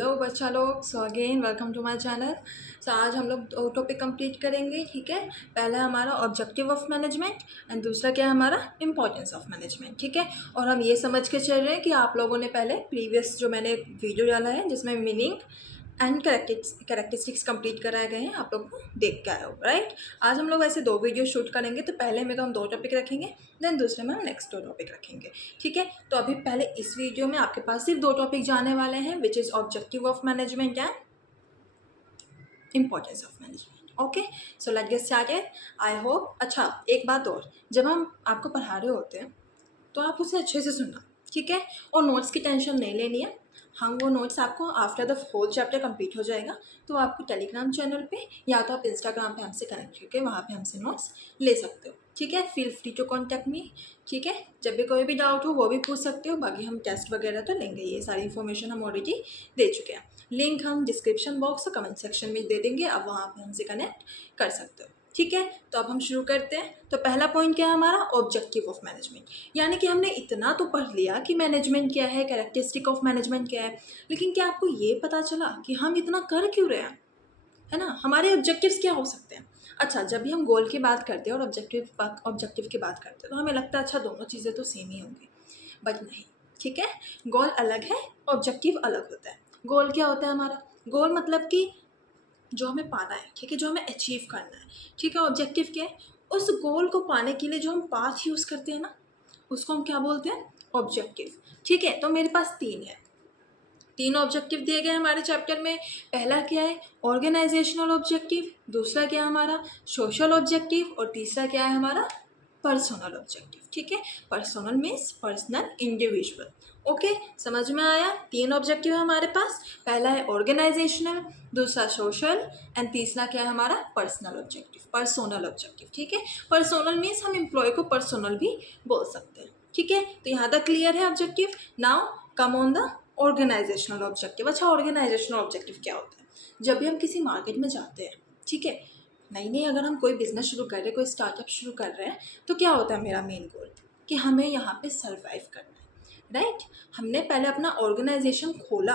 Hello बच्चा लोग, so again welcome to my channel. So आज हम लोग दो टॉपिक कंप्लीट करेंगे, ठीक है। पहला हमारा ऑब्जेक्टिव ऑफ मैनेजमेंट एंड दूसरा क्या है हमारा इंपॉर्टेंस ऑफ मैनेजमेंट, ठीक है। और हम ये समझ के चल रहे हैं कि आप लोगों ने पहले प्रीवियस जो मैंने वीडियो डाला है जिसमें मीनिंग एंड कैरेक्टरिस्टिक्स कंप्लीट कराए गए हैं, आप लोग को देख के आए हो, राइट। आज हम लोग ऐसे दो वीडियो शूट करेंगे, तो पहले में तो हम दो टॉपिक रखेंगे, देन दूसरे में हम नेक्स्ट दो टॉपिक रखेंगे, ठीक है। तो अभी पहले इस वीडियो में आपके पास सिर्फ दो टॉपिक जाने वाले हैं, which is objective of management and importance of management. Okay, so let's get started. I hope. अच्छा, एक बात और, जब हम आपको पढ़ा रहे होते हैं तो आप उसे अच्छे से सुनना, ठीक है। और नोट्स की टेंशन नहीं लेनी है। हम वो नोट्स आपको after the whole chapter complete हो जाएगा तो आपको टेलीग्राम चैनल पे या तो आप इंस्टाग्राम पे हमसे कनेक्ट करके वहाँ पे हमसे नोट्स ले सकते हो, ठीक है। Feel free to contact me, ठीक है। जब भी कोई भी डाउट हो वो भी पूछ सकते हो। बाकी हम टेस्ट वगैरह तो लेंगे, ये सारी इन्फॉर्मेशन हम ऑलरेडी दे चुके हैं। लिंक हम डिस्क्रिप्शन बॉक्स और कमेंट सेक्शन में दे देंगे, अब वहाँ पर हमसे कनेक्ट कर सकते हो, ठीक है। तो अब हम शुरू करते हैं। तो पहला पॉइंट क्या है हमारा, ऑब्जेक्टिव ऑफ मैनेजमेंट। यानी कि हमने इतना तो पढ़ लिया कि मैनेजमेंट क्या है, कैरेक्टरिस्टिक ऑफ मैनेजमेंट क्या है, लेकिन क्या आपको ये पता चला कि हम इतना कर क्यों रहे हैं, है ना। हमारे ऑब्जेक्टिव्स क्या हो सकते हैं। अच्छा, जब भी हम गोल की बात करते हैं और ऑब्जेक्टिव की बात करते हैं तो हमें लगता है अच्छा दोनों चीज़ें तो सेम ही होंगी, बट नहीं, ठीक है। गोल अलग है, ऑब्जेक्टिव अलग होता है। गोल क्या होता है हमारा, गोल मतलब कि जो हमें पाना है, ठीक है, जो हमें अचीव करना है, ठीक है। ऑब्जेक्टिव क्या है, उस गोल को पाने के लिए जो हम पाथ यूज़ करते हैं ना, उसको हम क्या बोलते हैं, ऑब्जेक्टिव, ठीक है। तो मेरे पास तीन ऑब्जेक्टिव दिए गए हमारे चैप्टर में। पहला क्या है, ऑर्गेनाइजेशनल ऑब्जेक्टिव, दूसरा क्या है हमारा सोशल ऑब्जेक्टिव, और तीसरा क्या है हमारा पर्सनल ऑब्जेक्टिव, ठीक है। Personal means personal, individual. Okay, समझ में आया। तीन ऑब्जेक्टिव है हमारे पास, पहला है ऑर्गेनाइजेशनल, दूसरा सोशल एंड तीसरा क्या है हमारा पर्सनल ऑब्जेक्टिव, पर्सोनल ऑब्जेक्टिव, ठीक है। पर्सोनल मीन्स हम एम्प्लॉय को पर्सनल भी बोल सकते हैं, ठीक है। तो यहाँ तक क्लियर है objective. Now come on the organisational objective. अच्छा, ऑर्गेनाइजेशनल ऑब्जेक्टिव क्या होता है, जब भी हम किसी मार्केट में जाते हैं, ठीक है, नहीं अगर हम कोई बिजनेस शुरू कर रहे हैं, कोई स्टार्टअप शुरू कर रहे हैं, तो क्या होता है मेरा मेन गोल कि हमें यहाँ पे सरवाइव करना है, राइट। हमने पहले अपना ऑर्गेनाइजेशन खोला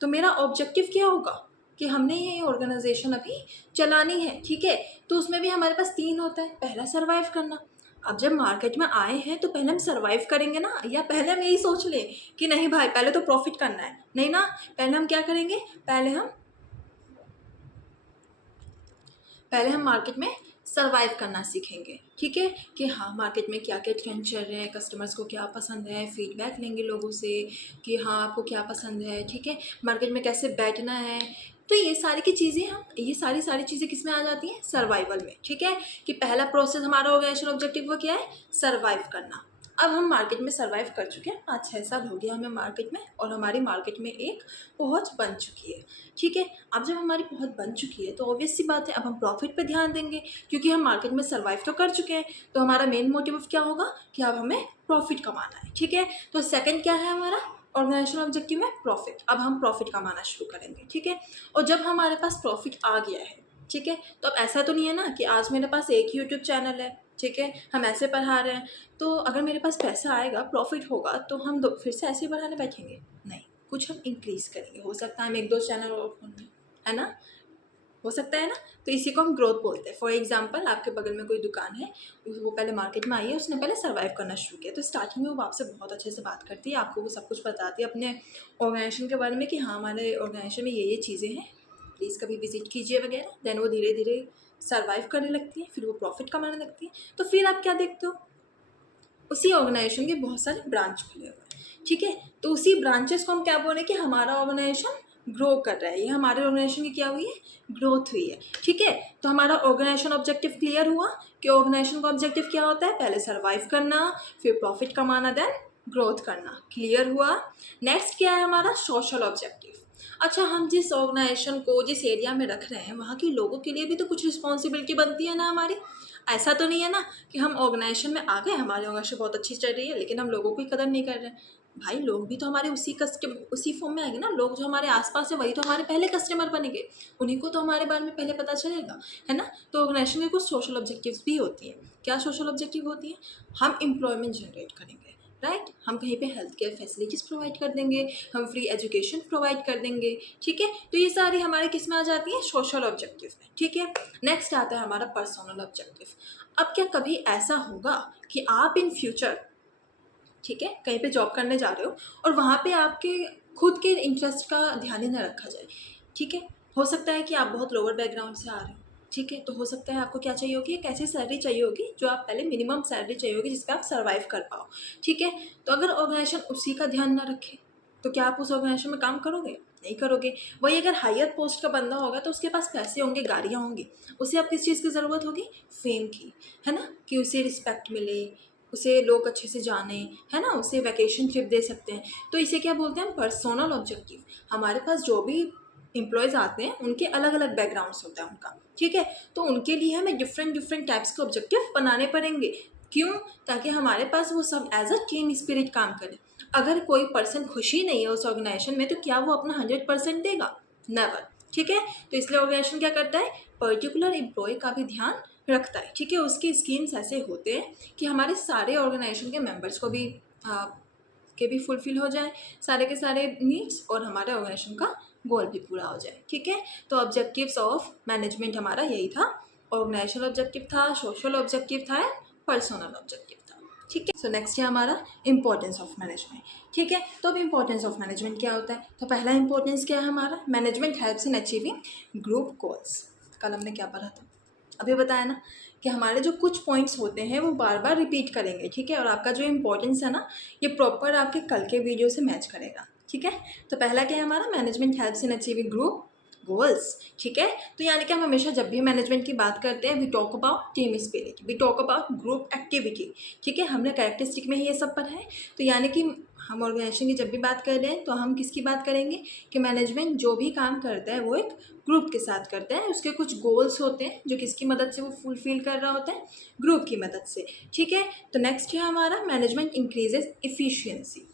तो मेरा ऑब्जेक्टिव क्या होगा कि हमने ये ऑर्गेनाइजेशन अभी चलानी है, ठीक है। तो उसमें भी हमारे पास तीन होता है, पहला सरवाइव करना। अब जब मार्केट में आए हैं तो पहले हम सरवाइव करेंगे ना, या पहले हम यही सोच लें कि नहीं भाई पहले तो प्रॉफिट करना है, नहीं ना। पहले हम क्या करेंगे, पहले हम मार्केट में सरवाइव करना सीखेंगे, ठीक है। कि हाँ मार्केट में क्या क्या ट्रेंड चल रहे हैं, कस्टमर्स को क्या पसंद है, फीडबैक लेंगे लोगों से कि हाँ आपको क्या पसंद है, ठीक है। मार्केट में कैसे बैठना है, तो ये सारी चीज़ें किस में आ जाती हैं, सर्वाइवल में, ठीक है। कि पहला प्रोसेस हमारा ऑर्गेनाइजेशन ऑब्जेक्टिव वो क्या है, सर्वाइव करना। अब हम मार्केट में सर्वाइव कर चुके हैं, 5-6 साल हो गया हमें मार्केट में, और हमारी मार्केट में एक पहुंच बन चुकी है, ठीक है। अब जब हमारी पहुंच बन चुकी है तो ऑब्वियस सी बात है अब हम प्रॉफिट पे ध्यान देंगे, क्योंकि हम मार्केट में सर्वाइव तो कर चुके हैं। तो हमारा मेन मोटिव क्या होगा कि अब हमें प्रॉफिट कमाना है, ठीक है। तो सेकंड क्या है हमारा ऑर्गेनाइजेशन ऑब्जेक्टिव में, प्रॉफिट। अब हम प्रॉफिट कमाना शुरू करेंगे, ठीक है। और जब हमारे पास प्रॉफिट आ गया है, ठीक है, तो अब ऐसा तो नहीं है ना कि आज मेरे पास एक ही यूट्यूब चैनल है, ठीक है, हम ऐसे पढ़ा रहे हैं, तो अगर मेरे पास पैसा आएगा, प्रॉफिट होगा, तो हम फिर से ऐसे ही बढ़ाने बैठेंगे, नहीं, कुछ हम इंक्रीज़ करेंगे। हो सकता है हम 1-2 चैनल और खोल लें, है ना, हो सकता है ना। तो इसी को हम ग्रोथ बोलते हैं। फॉर एग्जांपल आपके बगल में कोई दुकान है, वो पहले मार्केट में आई है, उसने पहले सर्वाइव करना शुरू किया, तो स्टार्टिंग में वो आपसे बहुत अच्छे से बात करती है, आपको वो सब कुछ बताती है अपने ऑर्गेनाइजेशन के बारे में कि हाँ हमारे ऑर्गेनाइजेशन में ये चीज़ें हैं, प्लीज़ कभी विजिट कीजिए वगैरह। देन वो धीरे धीरे सर्वाइव करने लगती है, फिर वो प्रॉफिट कमाने लगती है। तो फिर आप क्या देखते हो, उसी ऑर्गेनाइजेशन के बहुत सारे ब्रांच खुले हुए हैं, ठीक है। तो उसी ब्रांचेस को हम क्या बोले कि हमारा ऑर्गेनाइजेशन ग्रो कर रहा है, ये हमारे ऑर्गेनाइजेशन की क्या हुई है, ग्रोथ हुई है, ठीक है। तो हमारा ऑर्गेनाइजेशन ऑब्जेक्टिव क्लियर हुआ कि ऑर्गेनाइजेशन का ऑब्जेक्टिव क्या होता है, पहले सर्वाइव करना, फिर प्रॉफिट कमाना, देन ग्रोथ करना, क्लियर हुआ। नेक्स्ट क्या है हमारा सोशल ऑब्जेक्टिव। अच्छा, हम जिस ऑर्गेनाइजेशन को जिस एरिया में रख रहे हैं वहाँ के लोगों के लिए भी तो कुछ रिस्पॉन्सिबिलिटी बनती है ना हमारी। ऐसा तो नहीं है ना कि हम ऑर्गेनाइजेशन में आ गए, हमारी ऑर्गेनाइजेशन बहुत अच्छी चल रही है, लेकिन हम लोगों की कदर नहीं कर रहे हैं। भाई लोग भी तो हमारे उसी फॉर्म में आएंगे ना, लोग जो हमारे आसपास है वही तो हमारे पहले कस्टमर बनेंगे, उन्हीं को तो हमारे बारे में पहले पता चलेगा, है ना। तो ऑर्गेनाइजेशन के कुछ सोशल ऑब्जेक्टिव्स भी होती हैं। क्या सोशल ऑब्जेक्टिव होती है, हम एम्प्लॉयमेंट जनरेट करेंगे, राइट। हम कहीं पे हेल्थ केयर फैसिलिटीज़ प्रोवाइड कर देंगे, हम फ्री एजुकेशन प्रोवाइड कर देंगे, ठीक है। तो ये सारी हमारे किस में आ जाती हैं, सोशल ऑब्जेक्टिव में, ठीक है। नेक्स्ट आता है हमारा पर्सनल ऑब्जेक्टिव। अब क्या कभी ऐसा होगा कि आप इन फ्यूचर, ठीक है, कहीं पे जॉब करने जा रहे हो और वहाँ पे आपके खुद के इंटरेस्ट का ध्यान ही ना रखा जाए, ठीक है। हो सकता है कि आप बहुत लोअर बैकग्राउंड से आ रहे हो, ठीक है, तो हो सकता है आपको क्या चाहिए होगी, एक ऐसी सैलरी चाहिए होगी जो आप पहले मिनिमम सैलरी चाहिए होगी जिस पर आप सर्वाइव कर पाओ, ठीक है। तो अगर ऑर्गेनाइजेशन उसी का ध्यान ना रखे तो क्या आप उस ऑर्गेनाइजेशन में काम करोगे, नहीं करोगे। वही अगर हायर पोस्ट का बंदा होगा तो उसके पास पैसे होंगे, गाड़ियाँ होंगी, उसे अब किस चीज़ की ज़रूरत होगी, फेम की, है ना, कि उसे रिस्पेक्ट मिले, उसे लोग अच्छे से जाने, है ना, उसे वैकेशन ट्रिप दे सकते हैं। तो इसे क्या बोलते हैं, पर्सनल ऑब्जेक्टिव। हमारे पास जो भी एम्प्लॉयज़ आते हैं उनके अलग अलग बैकग्राउंड्स होता है उनका, ठीक है। तो उनके लिए हमें डिफरेंट डिफरेंट टाइप्स के ऑब्जेक्टिव बनाने पड़ेंगे। क्यों, ताकि हमारे पास वो सब एज अ टीम स्पिरिट काम करे। अगर कोई पर्सन खुशी नहीं है उस ऑर्गेनाइजेशन में तो क्या वो अपना 100% देगा, नेवर, ठीक है। तो इसलिए ऑर्गेनाइजेशन क्या करता है, पर्टिकुलर एम्प्लॉय का भी ध्यान रखता है, ठीक है। उसके स्कीम्स ऐसे होते हैं कि हमारे सारे ऑर्गेनाइजेशन के मेंबर्स को भी के भी फुलफिल हो जाए सारे के सारे नीड्स, और हमारे ऑर्गेनाइजेशन का गोल भी पूरा हो जाए, ठीक है। तो ऑब्जेक्टिव्स ऑफ मैनेजमेंट हमारा यही था, ऑर्गेनाइजेशनल ऑब्जेक्टिव था, सोशल ऑब्जेक्टिव था, पर्सनल ऑब्जेक्टिव था, ठीक है। सो नेक्स्ट है हमारा इंपॉर्टेंस ऑफ मैनेजमेंट, ठीक है। तो अब इंपॉर्टेंस ऑफ मैनेजमेंट क्या होता है, तो पहला इंपॉर्टेंस क्या है हमारा, management helps in achieving group goals. कल हमने क्या पढ़ा था, अभी बताया ना कि हमारे जो कुछ पॉइंट्स होते हैं वो बार बार रिपीट करेंगे, ठीक है। और आपका जो इंपॉर्टेंस है ना ये प्रॉपर आपके कल के वीडियो से मैच करेगा, ठीक है। तो पहला क्या है हमारा, management helps in achieving group goals, ठीक है। तो यानी कि हम हमेशा जब भी मैनेजमेंट की बात करते हैं we talk about team spirit, we talk about group activity, ठीक है। हमने कैरेक्टरिस्टिक में ही ये सब पढ़ा है। तो यानी कि हम ऑर्गेनाइजेशन की जब भी बात कर रहे हैं तो हम किसकी बात करेंगे कि मैनेजमेंट जो भी काम करता है वो एक ग्रुप के साथ करता है, उसके कुछ गोल्स होते हैं जो किसकी मदद से वो फुलफिल कर रहा होता है, ग्रुप की मदद से, ठीक है। तो नेक्स्ट है हमारा management increases efficiency.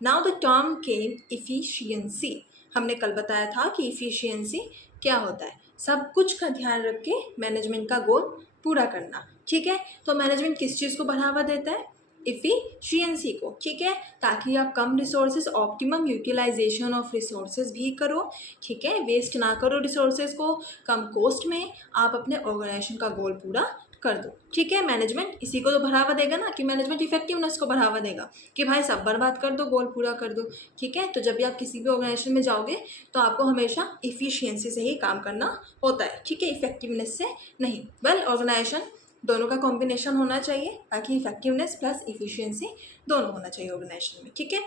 Now the term came efficiency. हमने कल बताया था कि इफिशियंसी क्या होता है, सब कुछ का ध्यान रख के मैनेजमेंट का गोल पूरा करना, ठीक है। तो मैनेजमेंट किस चीज़ को बढ़ावा देता है, इफिशियंसी को, ठीक है, ताकि आप कम resources, optimum utilization of resources भी करो, ठीक है, वेस्ट ना करो रिसोर्सेज को, कम कॉस्ट में आप अपने ऑर्गेनाइजेशन का गोल पूरा कर दो, ठीक है। मैनेजमेंट इसी को तो बढ़ावा देगा ना, कि मैनेजमेंट इफेक्टिवनेस को बढ़ावा देगा कि भाई सब बर्बाद कर दो, गोल पूरा कर दो, ठीक है। तो जब भी आप किसी भी ऑर्गेनाइजेशन में जाओगे तो आपको हमेशा इफिशियंसी से ही काम करना होता है, ठीक है, इफेक्टिवनेस से नहीं। वेल ऑर्गेनाइजेशन दोनों का कॉम्बिनेशन होना चाहिए ताकि इफेक्टिवनेस प्लस इफिशियंसी दोनों होना चाहिए ऑर्गेनाइजेशन में, ठीक है।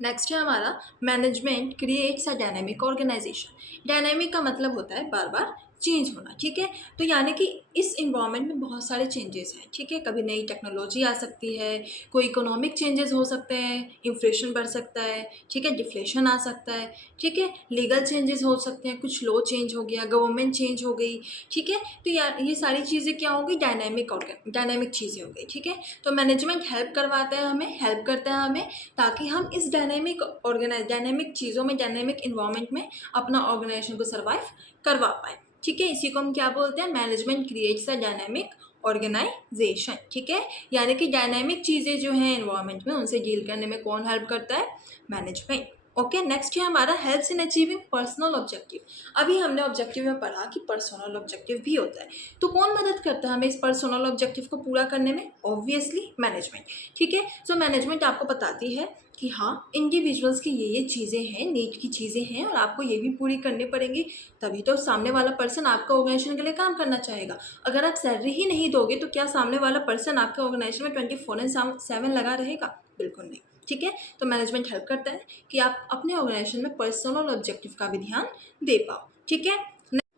नेक्स्ट है हमारा management creates a dynamic organisation. Dynamic का मतलब होता है बार बार चेंज होना, ठीक है। तो यानी कि इस इन्वायरमेंट में बहुत सारे चेंजेस हैं, ठीक है। कभी नई टेक्नोलॉजी आ सकती है, कोई इकोनॉमिक चेंजेस हो सकते हैं, इन्फ्लेशन बढ़ सकता है, ठीक है, डिफ्लेशन आ सकता है, ठीक है, लीगल चेंजेस हो सकते हैं, कुछ लॉ चेंज हो गया, गवर्नमेंट चेंज हो गई, ठीक है। तो यार ये सारी चीज़ें क्या हो गई, डायनेमिक चीज़ें हो गई, ठीक है। तो मैनेजमेंट हेल्प करवाता है हमें, हेल्प करता है हमें, ताकि हम इस डायनेमिक चीज़ों में, डायनेमिक इन्वायरमेंट में अपना ऑर्गेनाइजेशन को सर्वाइव करवा पाए, ठीक है। इसी को हम क्या बोलते हैं, management creates a dynamic organisation, ठीक है। यानी कि डायनेमिक चीज़ें जो हैं एनवायरनमेंट में उनसे डील करने में कौन हेल्प करता है, मैनेजमेंट, ओके। नेक्स्ट है हमारा helps in achieving personal objective. अभी हमने ऑब्जेक्टिव में पढ़ा कि पर्सनल ऑब्जेक्टिव भी होता है, तो कौन मदद करता है हमें इस पर्सनल ऑब्जेक्टिव को पूरा करने में, ऑब्वियसली मैनेजमेंट, ठीक है। सो मैनेजमेंट आपको बताती है कि हाँ इंडिविजुअल्स की ये चीज़ें हैं, नीड की चीज़ें हैं और आपको ये भी पूरी करनी पड़ेंगी, तभी तो सामने वाला पर्सन आपका ऑर्गेनाइजेशन के लिए काम करना चाहेगा। अगर आप सैलरी ही नहीं दोगे तो क्या सामने वाला पर्सन आपके ऑर्गेनाइजेशन में 24/7 लगा रहेगा, बिल्कुल नहीं, ठीक है। तो मैनेजमेंट हेल्प करता है कि आप अपने ऑर्गेनाइजेशन में पर्सनल ऑब्जेक्टिव का भी ध्यान दे पाओ, ठीक है।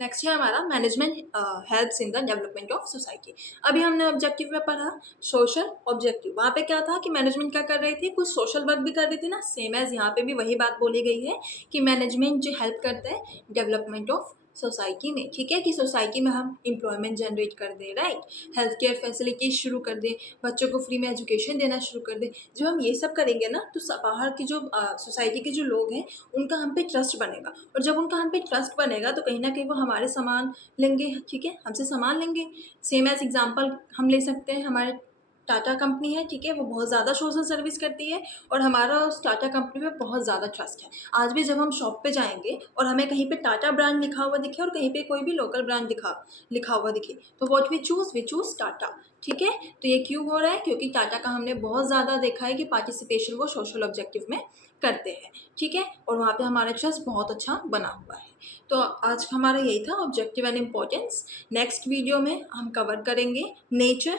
नेक्स्ट है हमारा management helps in the development of society. अभी हमने ऑब्जेक्टिव में पढ़ा सोशल ऑब्जेक्टिव, वहाँ पे क्या था कि मैनेजमेंट क्या कर रही थी, कुछ सोशल वर्क भी कर रही थी ना, सेम एज यहाँ पे भी वही बात बोली गई है कि मैनेजमेंट जो हेल्प करता है डेवलपमेंट ऑफ सोसाइटी में, ठीक है, कि सोसाइटी में हम एम्प्लॉयमेंट जनरेट कर दें, राइट, हेल्थ केयर फैसिलिटीज शुरू कर दें, बच्चों को फ्री में एजुकेशन देना शुरू कर दें। जब हम ये सब करेंगे ना तो बाहर की जो सोसाइटी के जो लोग हैं उनका हम पे ट्रस्ट बनेगा, और जब उनका हम पे ट्रस्ट बनेगा तो कहीं ना कहीं वो हमारे सामान लेंगे, ठीक है, हमसे सामान लेंगे। सेम एज एग्जांपल हम ले सकते हैं हमारे टाटा कंपनी है, ठीक है, वो बहुत ज़्यादा सोशल सर्विस करती है और हमारा उस टाटा कंपनी पे बहुत ज़्यादा ट्रस्ट है। आज भी जब हम शॉप पे जाएंगे और हमें कहीं पे टाटा ब्रांड लिखा हुआ दिखे और कहीं पे कोई भी लोकल ब्रांड लिखा हुआ दिखे, तो व्हाट वी चूज़ टाटा, ठीक है। तो ये क्यों हो रहा है? क्योंकि टाटा का हमने बहुत ज़्यादा देखा है कि पार्टिसिपेशन वो सोशल ऑब्जेक्टिव में करते हैं, ठीक है, और वहाँ पे हमारा ट्रस्ट बहुत अच्छा बना हुआ है। तो आज हमारा यही था, objective and importance. Next video में हम कवर करेंगे नेचर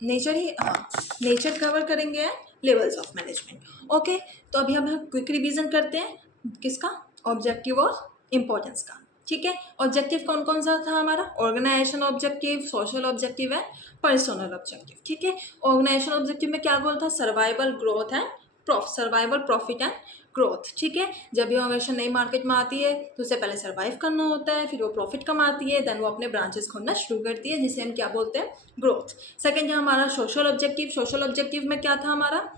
नेचर कवर करेंगे and levels of management. Okay, तो अभी हम क्विक रिवीजन करते हैं किसका, ऑब्जेक्टिव और इम्पोर्टेंस का, ठीक है। ऑब्जेक्टिव कौन कौन सा था हमारा? Organisation objective, social objective and personal objective, ठीक है। ऑर्गेनाइजेशन ऑब्जेक्टिव में क्या गोल था? Survival, growth and survival, profit and growth, ठीक है। जब ये ऑर्गेनाइजेशन नई मार्केट में आती है तो उससे पहले सर्वाइव करना होता है, फिर वो प्रॉफिट कमाती है, देन वो अपने ब्रांचेस खोलना शुरू करती है, जिसे हम क्या बोलते हैं? ग्रोथ। सेकेंड है हमारा सोशल ऑब्जेक्टिव। सोशल ऑब्जेक्टिव में क्या था हमारा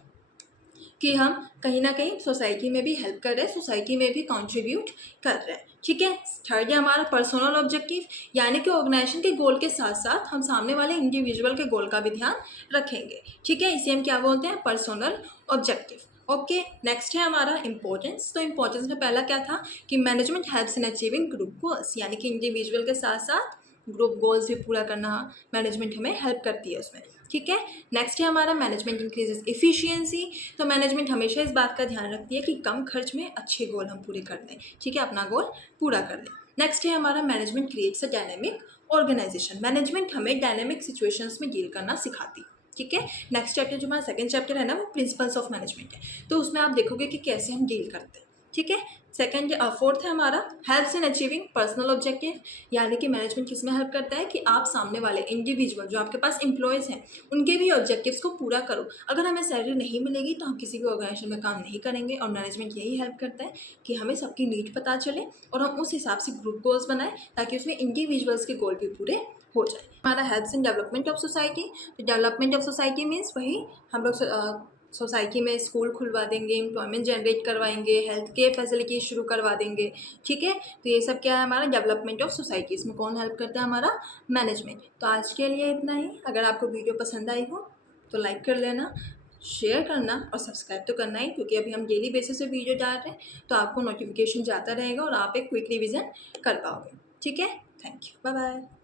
कि हम कहीं ना कहीं सोसाइटी में भी हेल्प कर रहे हैं, सोसाइटी में भी कंट्रीब्यूट कर रहे हैं, ठीक है। थर्ड है हमारा पर्सनल ऑब्जेक्टिव, यानी कि ऑर्गेनाइजेशन के गोल के साथ साथ हम सामने वाले इंडिविजुअल के गोल का भी ध्यान रखेंगे, ठीक है। इसे हम क्या बोलते हैं? Personal objective. ओके, नेक्स्ट है हमारा इंपॉर्टेंस। तो इंपॉर्टेंस में पहला क्या था कि management helps in achieving group goals, यानी कि इंडिविजुअल के साथ साथ ग्रुप गोल्स भी पूरा करना मैनेजमेंट हमें हेल्प करती है उसमें, ठीक है। नेक्स्ट है हमारा मैनेजमेंट इंक्रीजेस एफिशिएंसी। तो मैनेजमेंट हमेशा इस बात का ध्यान रखती है कि कम खर्च में अच्छे गोल हम पूरे कर लें, ठीक है, अपना गोल पूरा कर लें। नेक्स्ट है हमारा management creates a dynamic organisation. Management हमें डायनेमिक सिचुएशंस में डील करना सिखाती, ठीक है। नेक्स्ट चैप्टर जो हमारा सेकंड चैप्टर है ना, वो प्रिंसिपल्स ऑफ मैनेजमेंट है, तो उसमें आप देखोगे कि कैसे हम डील करते हैं, ठीक है। फोर्थ है हमारा helps in achieving personal objective, यानी कि मैनेजमेंट किसमें हेल्प करता है कि आप सामने वाले इंडिविजुअल जो आपके पास एम्प्लॉयज़ हैं उनके भी ऑब्जेक्टिव्स को पूरा करो। अगर हमें सैलरी नहीं मिलेगी तो हम किसी भी ऑर्गेनाइजेशन में काम नहीं करेंगे, और मैनेजमेंट यही हेल्प करता है कि हमें सबकी नीड पता चले और हम उस हिसाब से ग्रुप गोल्स बनाएं ताकि उसमें इंडिविजुअल्स के गोल भी पूरे हो जाए। हमारा helps in development of society. तो डेवलपमेंट ऑफ सोसाइटी मीन्स वही हम लोग सोसाइटी में स्कूल खुलवा देंगे, एम्प्लॉयमेंट जनरेट करवाएंगे, हेल्थ केयर फैसिलिटीज शुरू करवा देंगे, ठीक है। तो ये सब क्या है हमारा डेवलपमेंट ऑफ सोसाइटी। इसमें कौन हेल्प करता है? हमारा मैनेजमेंट। तो आज के लिए इतना ही। अगर आपको वीडियो पसंद आई हो तो लाइक कर लेना, शेयर करना और सब्सक्राइब तो करना ही, क्योंकि अभी हम डेली बेसिस पे वीडियो डाल रहे हैं तो आपको नोटिफिकेशन जाता रहेगा और आप एक क्विक रिविज़न कर पाओगे, ठीक है। Thank you, bye bye.